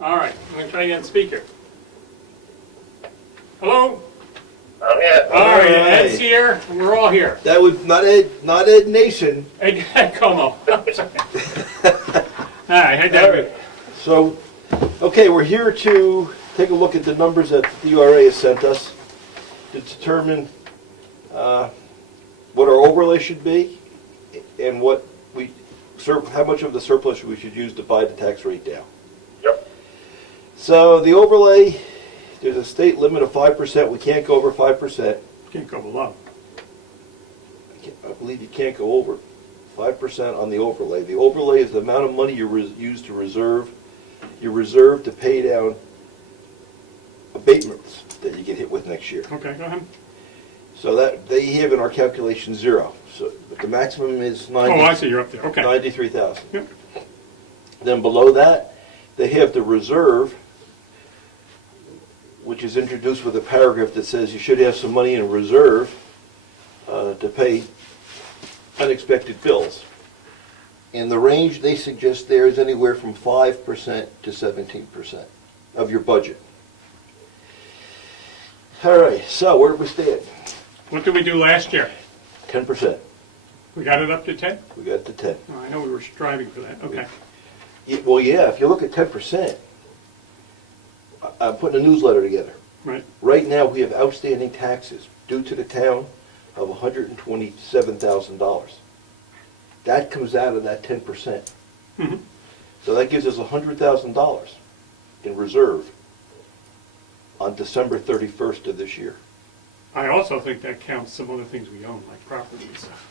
All right, I'm gonna try again, speaker. Hello? I'm here. All right, right. Ed's here, and we're all here. That was not Ed Nation. Ed Comeau. I'm sorry. All right, I had that right. So, okay, we're here to take a look at the numbers that the URA has sent us to determine what our overlay should be and how much of the surplus we should use to buy the tax rate down. Yep. So the overlay, there's a state limit of 5%. We can't go over 5%. Can't go below. I believe you can't go over 5% on the overlay. The overlay is the amount of money you use to reserve. You reserve to pay down abatements that you get hit with next year. Okay, go ahead. So that they have in our calculation 0. So but the maximum is Oh, I see, you're up there, okay. 93,000. Yep. Then below that, they have the reserve, which is introduced with a paragraph that says you should have some money in reserve to pay unexpected bills. And the range they suggest there is anywhere from 5% to 17% of your budget. All right, so where do we stand? What did we do last year? 10%. We got it up to 10? We got to 10. Oh, I know we were striving for that, okay. Well, yeah, if you look at 10%, I'm putting a newsletter together. Right, Right now, we have outstanding taxes due to the town of $127,000. That comes out of that 10%. Mhm. So that gives us $100,000 in reserve on December 31st of this year. I also think that counts some other things we own, like property and stuff.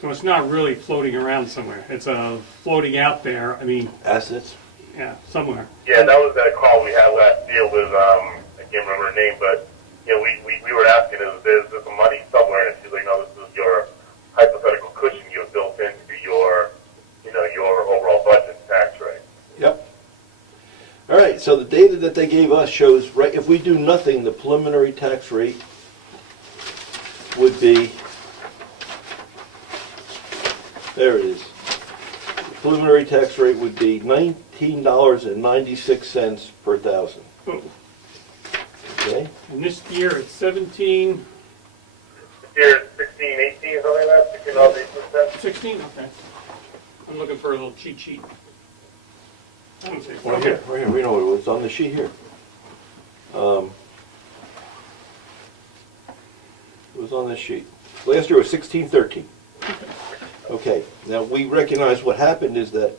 So it's not really floating around somewhere, it's floating out there, I mean, Assets? yeah, somewhere. Yeah, that was that call we had last year with, I can't remember her name, but, you know, we were asking, there's some money somewhere, and she's like, no, this is your hypothetical cushion you have built into your, you know, your overall budget tax rate. Yep. All right, so the data that they gave us shows, right, if we do nothing, the preliminary tax rate would be, there it is. The preliminary tax rate would be $19.96 per thousand. Oh, Okay? and this year it's 17, Here, 16, 18, something like that, 16, all 8%. 16, okay. I'm looking for a little cheat sheet. I don't say, Right here, right here. We know it's on the sheet here. It was on this sheet. Last year was 1613. Okay, now we recognize what happened is that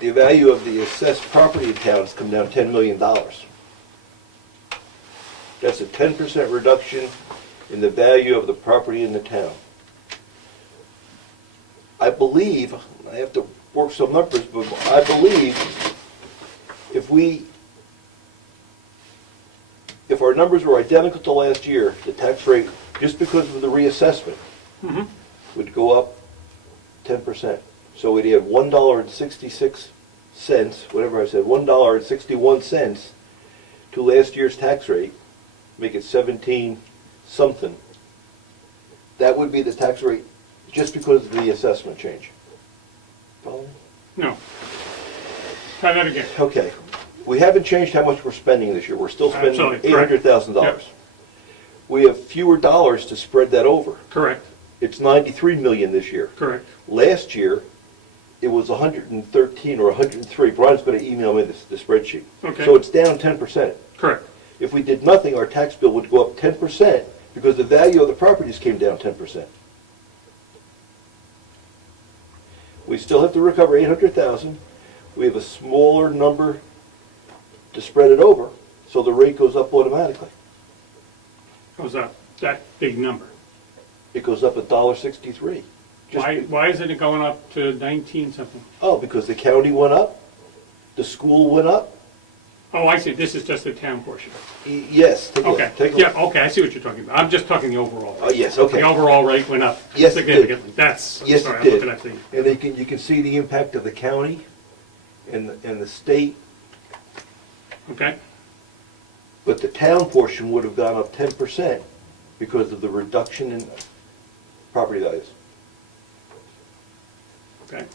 the value of the assessed property in town has come down $10 million. That's a 10% reduction in the value of the property in the town. I believe, I have to work some numbers, but I believe if our numbers were identical to last year, the tax rate, just because of the reassessment, Mhm. would go up 10%. So we'd add $1.66, whatever I said, $1.61 to last year's tax rate, make it 17 something. That would be the tax rate just because of the assessment change. Follow me? no. Try that again. Okay. We haven't changed how much we're spending this year. We're still spending Absolutely, correct. $800,000. Yep. We have fewer dollars to spread that over. Correct, It's 93 million this year. correct. Last year, it was 113 or 103. Brian's going to email me the spreadsheet. Okay. So it's down 10%. Correct. If we did nothing, our tax bill would go up 10% because the value of the properties came down 10%. We still have to recover 800,000. We have a smaller number to spread it over, so the rate goes up automatically. Goes up, that big number. It goes up $1.63. Why isn't it going up to 19 something? Oh, because the county went up, the school went up. Oh, I see, this is just the town portion. Yes, take a look. Okay, Take a yeah, look. okay, I see what you're talking about. I'm just talking the overall. Oh, yes, okay. The overall rate went up Yes, it did. significantly. That's, Yes, sorry, it I'm did. looking at the, And you can see the impact of the county and the state, okay? but the town portion would have gone up 10% because of the reduction in property values. Okay.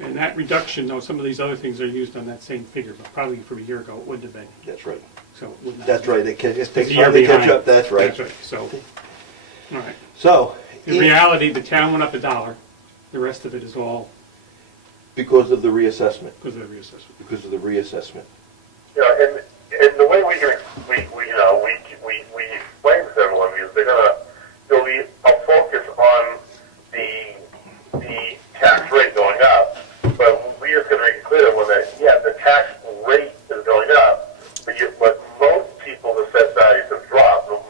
And that reduction, though, some of these other things are used on that same figure, but probably from a year ago it wouldn't have been, That's right. so it would not. That's be. right, it just It's takes a year time to catch behind. up, that's right. That's right, so, all right. So, In reality, the town went up $1, the rest of it is all because of the reassessment, because of the reassessment. because of the reassessment. You know, and the way we can, we explain this to everyone is there'll be a focus on the tax rate going up, but we just got to make it clear to everyone that, yeah, the tax rate is going up, but most people's assessed values have dropped, most,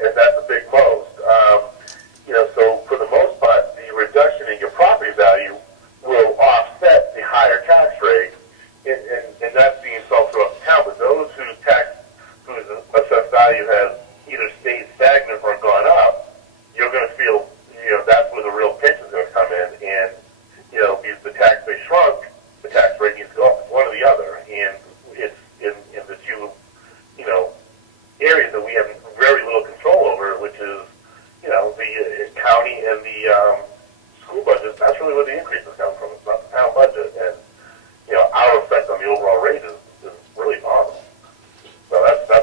and that's a big most. You know, so for the most part, the reduction in your property value will offset the higher tax rate, and that's being felt throughout the town. But those whose assessed value has either stayed stagnant or gone up, you're going to feel, you know, that's where the real pinch is going to come in. And, you know, if the tax base shrunk, the tax rate needs to go up, one or the other. And it's in the two, you know, areas that we have very little control over, which is, you know, the county and the school budget. That's really where the increases come from. It's not the town budget. And, you know, our effect on the overall rate is really nominal. So that's the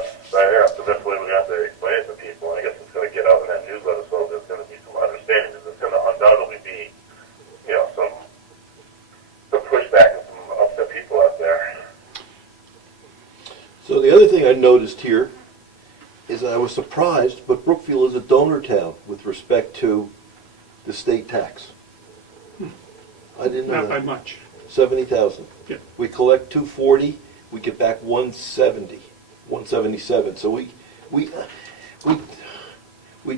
best way we're going to have to explain it to people. And I guess it's going to get out in that newsletter, so there's going to be some understanding. There's going to undoubtedly be, you know, some pushback and some upset people out there. So the other thing I noticed here is I was surprised, but Brookfield is a donor town with respect to the state tax. I didn't know Not by that. much. 70,000. Yeah. We collect 240, we get back 170, 177. So we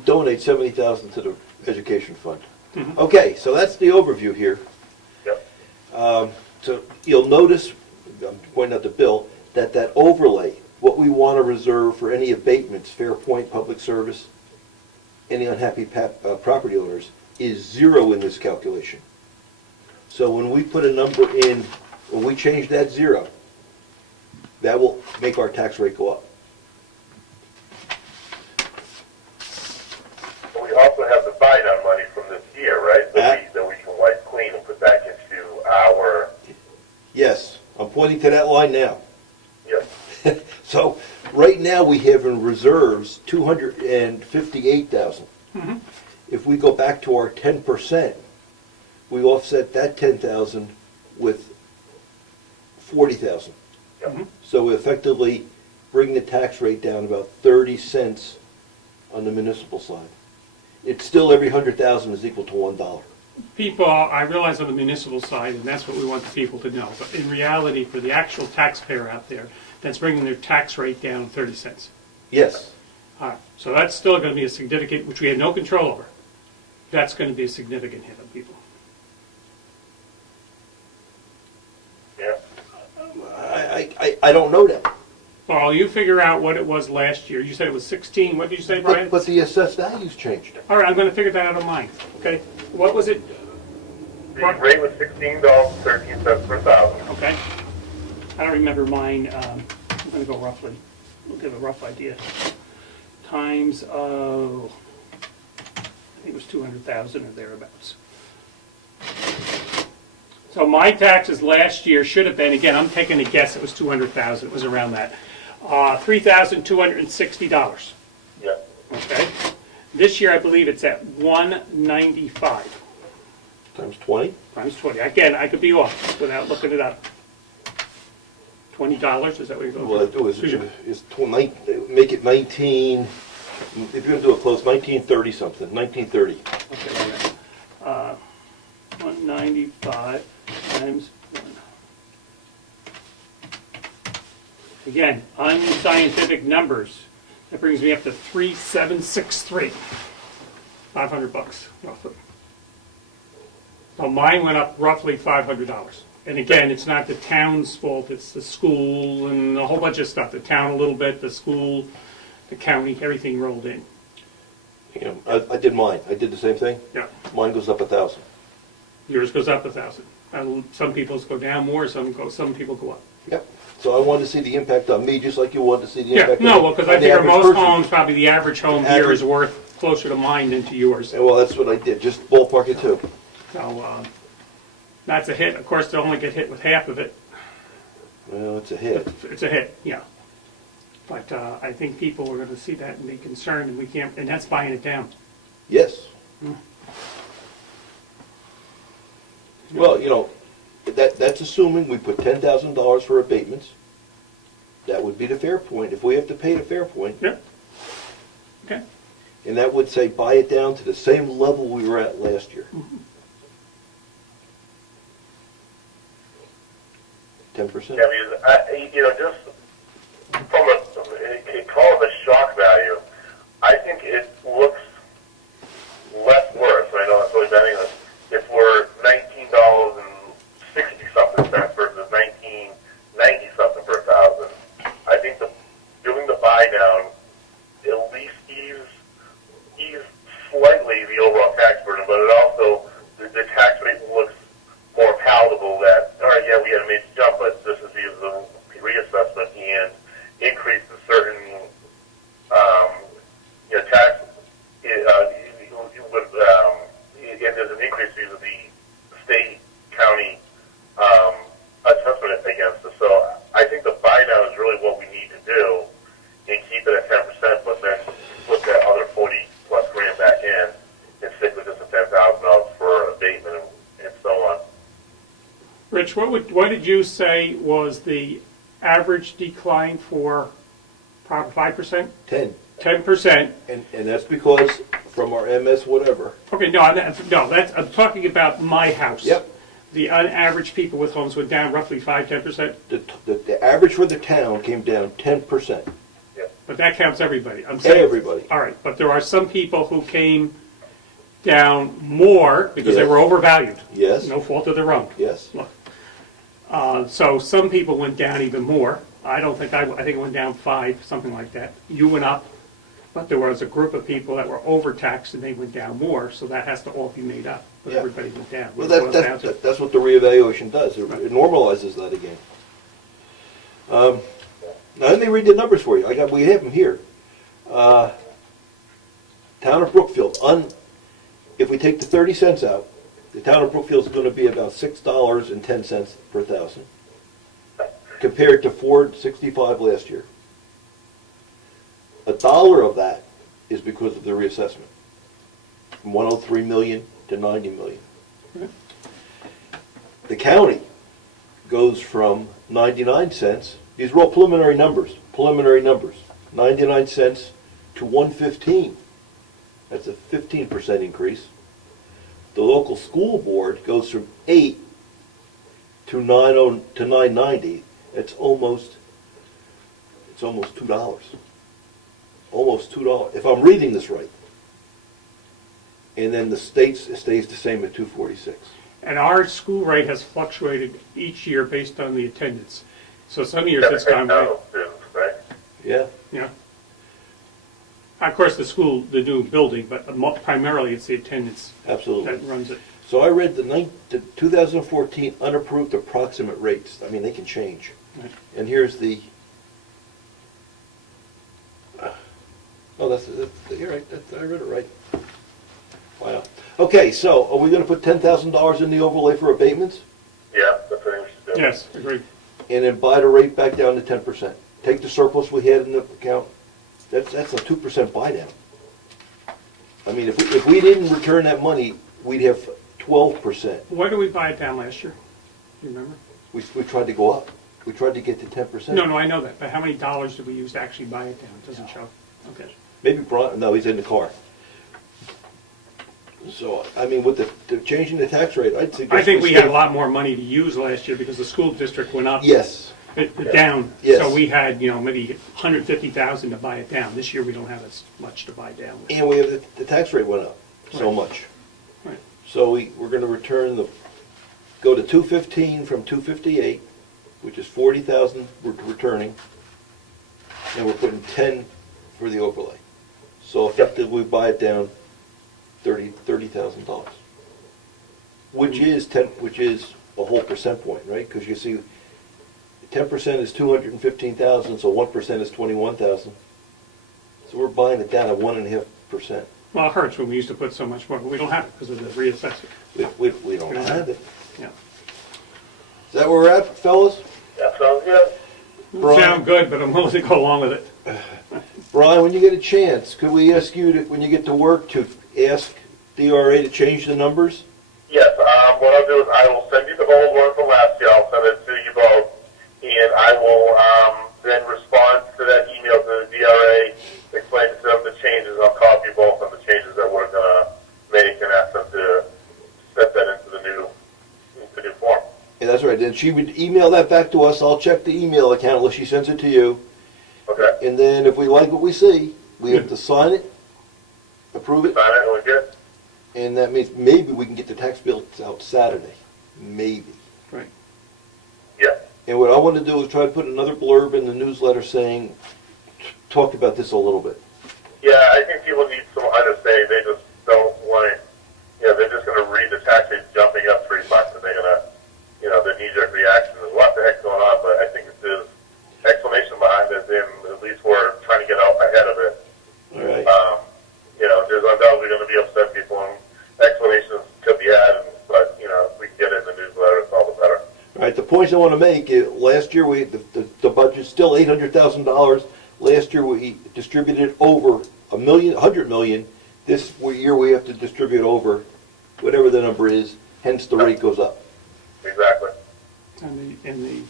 donate 70,000 to the education fund. Mhm. Okay, so that's the overview here. Yep. So you'll notice, I'm pointing out to Bill, that overlay, what we want to reserve for any abatements, fair point, public service, any unhappy property owners, is 0 in this calculation. So when we put a number in, when we change that 0, that will make our tax rate go up. We also have the buy-down money from this year, right? That we can wipe clean and put back into our. Yes, I'm pointing to that line now. Yes. So right now we have in reserves 258,000. Mhm. If we go back to our 10%, we offset that 10,000 with 40,000. Yep. So we effectively bring the tax rate down about 30 cents on the municipal side. It's still every 100,000 is equal to $1. People, I realize on the municipal side, and that's what we want the people to know, but in reality, for the actual taxpayer out there, that's bringing their tax rate down 30 cents. Yes. All right, so that's still going to be a significant, which we have no control over. That's going to be a significant hit on people. Yeah. I don't know that. Well, you figure out what it was last year. You said it was 16. What did you say, Brian? But the assessed values changed. All right, I'm going to figure that out on mine. Okay, what was it? The rate was $16.13 per thousand. Okay, I don't remember mine. I'm going to go roughly. We'll give a rough idea. Times, I think it was 200,000 or thereabouts. So my taxes last year should have been, again, I'm taking a guess, it was 200,000. It was around that. $3,260. Yeah. Okay. This year, I believe it's at 195 Times 20? times 20. Again, I could be off without looking it up. $20, is that what you're going Well, for? it was, make it 19, if you're going to do it close, 1930 something, 1930. Okay, yeah. 195 times 1. Again, unscientific numbers. That brings me up to 3,763. $500 roughly. So mine went up roughly $500. And again, it's not the town's fault, it's the school and a whole bunch of stuff. The town a little bit, the school, the county, everything rolled in. You know, I did mine, I did the same thing. Yeah. Mine goes up 1,000. Yours goes up 1,000. Some people's go down more, some people go up. Yep. So I wanted to see the impact on me, just like you wanted to see the Yeah, impact no, on well, because I on the figure average most person. homes, probably the average home here is worth closer to mine than to yours. And well, that's what I did, just ballpark it too. So, that's a hit. Of course, they'll only get hit with half of it. Well, it's a hit. It's a hit, yeah. But I think people are gonna see that and be concerned, and we can't, and that's buying it down. Yes. Well, you know, that's assuming we put $10,000 for abatements. That would be the fair point, if we have to pay the fair point. Yeah. Okay. And that would say buy it down to the same level we were at last year. 10%. Yeah, because you know, just from call it a shock value, I think it looks less worse. I know that's really betting on if we're $19.60-something versus $19.90-something per thousand. I think doing the buy down at least ease slightly the overall tax burden, but it also the tax rate looks more palatable. That all right, yeah, we had a major jump, but this is the reassessment and increase to certain tax. And there's an increase due to the state, county assessment against us. So I think the buy down is really what we need to do and keep it at 10%, but then put that other 40 plus grand back in and stick with just the $10,000 for abatement and so on. Rich, what did you say was the average decline for probably 5%? 10. 10%. And that's because from our MS whatever. Okay, no, I'm talking about my house. Yep. The average people with homes went down roughly 5-10%, The average for the town came down 10%. but that counts everybody. I'm saying Everybody. All right, but there are some people who came down more because they Yes. were overvalued. Yes. No fault of their own. Yes. Look, so some people went down even more. I think it went down 5, something like that. You went up, but there was a group of people that were overtaxed and they went down more, so that has to all be made up. But Yeah. everybody went down. Well, It boils down to- that's what the reevaluation does. It normalizes that again. Now let me read the numbers for you. We have them here. Town of Brookfield, if we take the 30 cents out, the town of Brookfield is going to be about $6.10 per thousand, compared to $4.65 last year. $1 of that is because of the reassessment, from 103 million to 90 million. The county goes from 99 cents, these are all preliminary numbers, 99 cents to 115. That's a 15% increase. The local school board goes from 8 to 990. It's almost $2. Almost $2, if I'm reading this right. And then the state stays the same at 246. And our school rate has fluctuated each year based on the attendance. So some years it's gone right. Right? Yeah. Yeah. Of course, the new building, but primarily it's the attendance Absolutely. that runs it. So I read the 2014 unapproved approximate rates. I mean, they can change. Right. And here's the. You're right. I read it right. Wow. Okay, so are we going to put $10,000 in the overlay for abatements, Yeah, that's what I should do. Yes, agreed. and then buy the rate back down to 10%? Take the surplus we had in the account. That's a 2% buy down. I mean, if we didn't return that money, we'd have 12%. Why did we buy it down last year? You remember? We tried to go up. We tried to get to 10%. No, I know that, but how many dollars did we use to actually buy it down? It doesn't show. Okay. Maybe Brian, no, he's in the car. So, I mean, with the changing the tax rate, I'd suggest. I think we stick- had a lot more money to use last year because the school district went up. Yes, Down. Yes. So we had, maybe 150,000 to buy it down. This year we don't have as much to buy down. and we have, the tax rate went up so Right. much. Right. So we're gonna go to 215 from 258, which is 40,000 we're returning, and we're putting 10 for the overlay. So effectively, we buy it down $30,000, which is a whole percent point, right? Because you see, 10% is 215,000, so 1% is 21,000. So we're buying it down at 1.5%. Well, it hurts when we used to put so much more, but we don't have it because of the reassessment. We don't have it. Yeah. Is that where we're at, fellas? That sounds good. Brian? Sound good, but I'm willing to go along with it. Brian, when you get a chance, could we ask you to, when you get to work, to ask DRA to change the numbers? Yes, what I'll do is I will send you the old one from last year. I'll send it to you both, and I will then respond to that email to the DRA, explain to them the changes. I'll copy both of the changes that we're going to make and ask them to set that into the new form. Yeah, that's right. Then she would email that back to us. I'll check the email account unless she sends it to you. Okay. And then if we like what we see, we have to sign it, approve it, Sign it, and we're good. and that means maybe we can get the tax bills out Saturday. Maybe. Right. Yeah. And what I want to do is try to put another blurb in the newsletter saying, talk about this a little bit. Yeah, I think people need some understanding. They just don't want it. They're just going to read the tax rate jumping up $3, and they're going to, their knee-jerk reaction is, what the heck's going on? But I think there's explanation behind it, and at least we're trying to get out ahead of it. All right. There's undoubtedly going to be upset people, and explanations could be had, but, if we can get it in the newsletter, it's all the better. All right, the points I want to make, last year the budget's still $800,000. Last year we distributed over $100 million. This year we have to distribute over whatever the number is, hence the rate goes up. Exactly. And the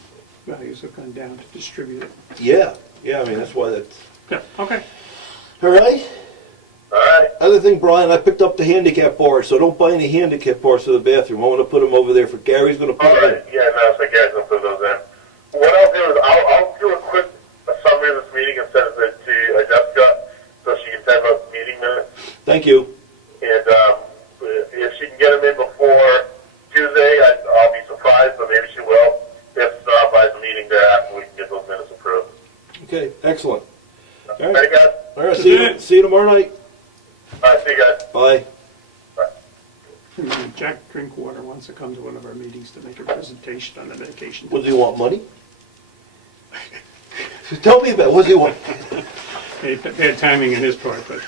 values have gone down to distribute it. Yeah, I mean, that's why that's... Yeah, okay. All right? All right. Other thing, Brian, I picked up the handicap bars, so don't buy any handicap bars for the bathroom. I want to put them over there for Gary's going to put All them right. Yeah, no, so Gary's going to put those in. What I'll do is I'll do a quick summary of this meeting and send it to Jessica so she can type up meeting minutes. in. Thank you. And if she can get them in before Tuesday, I'll be surprised, but maybe she will. If not, by the meeting thereafter, we can get those minutes approved. Okay, excellent. All right, Thank you, guys. all right, see you tomorrow night. All right, see you guys. Bye. Bye. Jack Drinkwater wants to come to one of our meetings to make a presentation on the medication. What, do you want money? Tell me about it. What does he want? Bad timing in his part, but,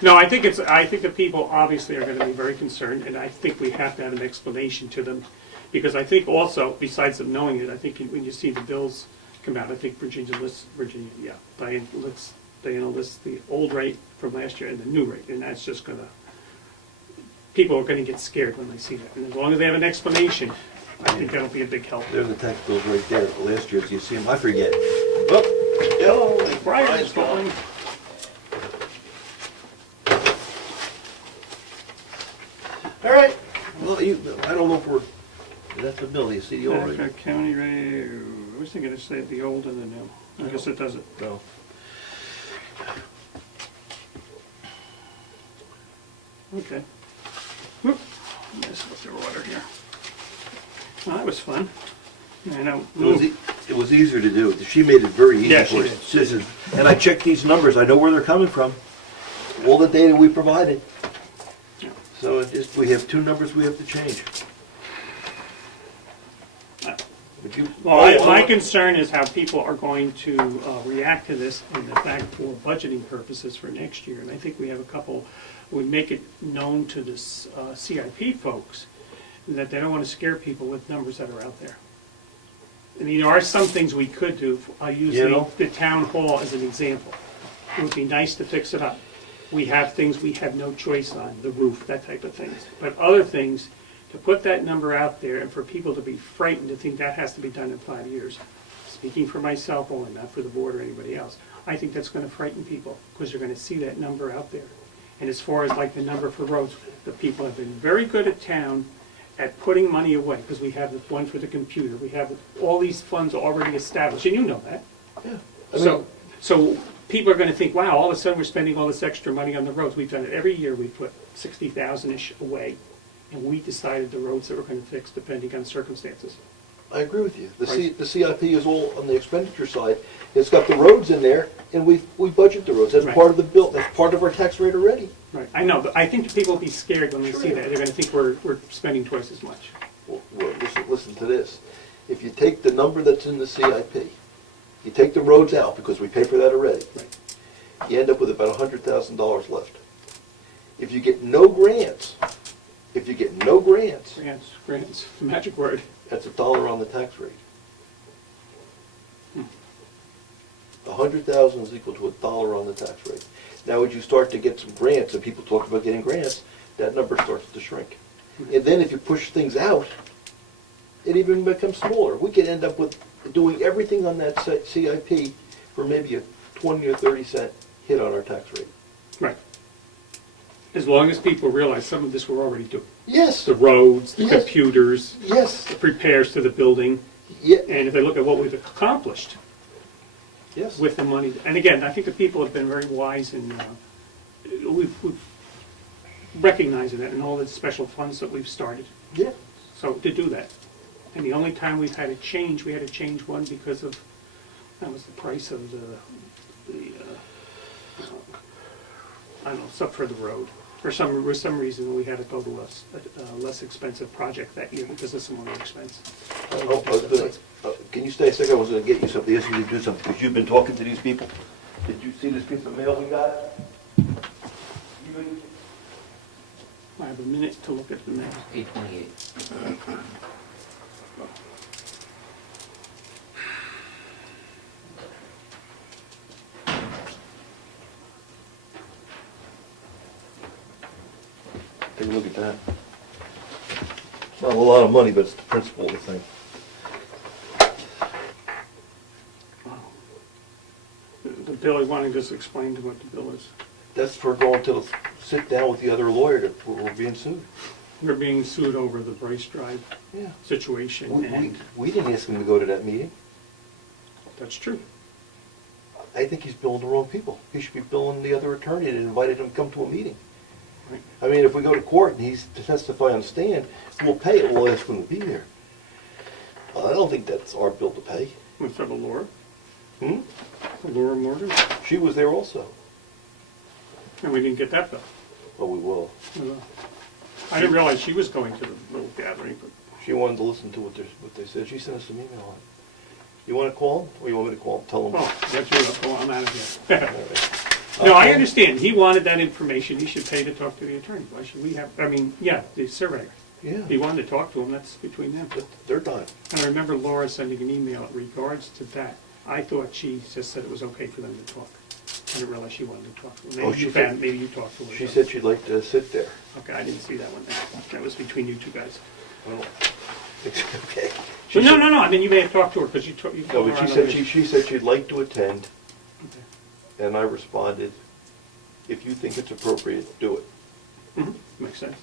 no, I think the people obviously are gonna be very concerned, and I think we have to have an explanation to them. Because I think also, besides them knowing it, I think when you see the bills come out, I think Diana lists the old rate from last year and the new rate, and that's just gonna, people are gonna get scared when they see that. And as long as they have an explanation, I think that'll be a big help. There's the tax bills right there. Last year's, you see them, I forget. Oh, yeah. Brian's calling. All right. Well, I don't know if we're, that's the bill, you see the old rate? County rate, I was thinking it said the old and the new. I guess it doesn't. No. Okay. Whoop. This was the order here. Well, that was fun. I know. It was easier to do. She made it very easy Yeah, for she us. did. She says, and I checked these numbers, I know where they're coming from. All the data we provided. Yeah. So we have two numbers we have to change. Well, my concern is how people are going to react to this and the fact for budgeting purposes for next year. And I think we have a couple, we make it known to the CIP folks that they don't want to scare people with numbers that are out there. I mean, there are some things we could do. I use the town hall as an example. It would be nice to fix it up. We have things we have no choice on, the roof, that type of things. But other things, to put that number out there and for people to be frightened to think that has to be done in 5 years, speaking for myself only, not for the board or anybody else, I think that's going to frighten people because they're going to see that number out there. And as far as like the number for roads, the people have been very good at town at putting money away because we have the one for the computer. We have all these funds already established, and you know that. Yeah. So people are going to think, wow, all of a sudden we're spending all this extra money on the roads. We've done it every year. We put 60,000-ish away, and we decided the roads that we're going to fix depending on circumstances. I agree with you. Right. The CIP is all on the expenditure side. It's got the roads in there, and we budget the roads. That's Right. part of the bill. That's part of our tax rate already. Right. I know, but I think people will be scared when they see that. They're going to think we're spending twice as much. Well, listen to this. If you take the number that's in the CIP, you take the roads out, because we pay for that already, Right. you end up with about $100,000 left. If you get no grants, Grants, the magic word. that's $1 on the tax rate. 100,000 is equal to $1 on the tax rate. Now, as you start to get some grants, and people talk about getting grants, that number starts to shrink. And then if you push things out, it even becomes smaller. We could end up with doing everything on that CIP for maybe a 20 or 30 cent hit on our tax rate. Right. As long as people realize some of this we're already doing. Yes, The roads, the Yes. computers, yes, the repairs to the building, yeah, and if they look at what we've accomplished yes. with the money. And again, I think the people have been very wise in, we've recognizing that in all the special funds that we've started. Yeah, So to do that. And the only time we've had to change, we had to change one because of, that was the price of I don't know, stuff for the road. For some reason, we had to go to a less expensive project that year because of some other expense. Can you stay a second? I was going to get you something, ask you to do something, because you've been talking to these people. Did you see this piece of mail we got? I have a minute to look at the mail. 828. Take a look at that. It's not a lot of money, but it's the principle of the thing. The bill, you want to just explain to what the bill is? That's for going to sit down with the other lawyer that we're being sued. We're being sued over the Bryce Drive Yeah. situation, and We didn't ask him to go to that meeting. that's true. I think he's billing the wrong people. He should be billing the other attorney that invited him to come to a meeting. Right. I mean, if we go to court and he's to testify on the stand, we'll pay it, we'll ask him to be there. I don't think that's our bill to pay. With the Laura, Hmm? Laura Morgan, She was there also. and we didn't get that bill. Well, we will. I didn't realize she was going to the little gathering, but She wanted to listen to what they said. She sent us an email on it. You want to call him, or you want me to call him? Tell him. oh, that's your, I'm out of here. All right. No, I Okay. understand. He wanted that information. He should pay to talk to the attorney. Why should we have, I mean, yeah, the surveyor. Yeah, He wanted to talk to him, that's between them. but they're done. And I remember Laura sending an email in regards to that. I thought she just said it was okay for them to talk. I didn't realize she wanted to talk to him. Oh, Maybe she you said- found, maybe you talked to her. She said she'd like to sit there. Okay, I didn't see that one then. That was between you two guys. Well, okay. So no, I mean, you may have talked to her because you No, told but her she on said the- she said she'd like to attend, Okay. and I responded, if you think it's appropriate, do it. Mhm, makes sense.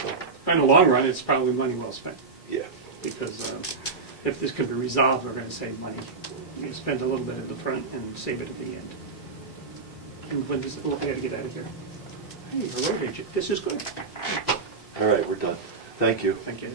So, In the long run, it's probably money well spent, yeah. because if this can be resolved, we're going to save money. You spend a little bit at the front and save it at the end. And when this, oh, I gotta get out of here. Hey, you're a road agent, this is good. All right, we're done. Thank you. Thank you.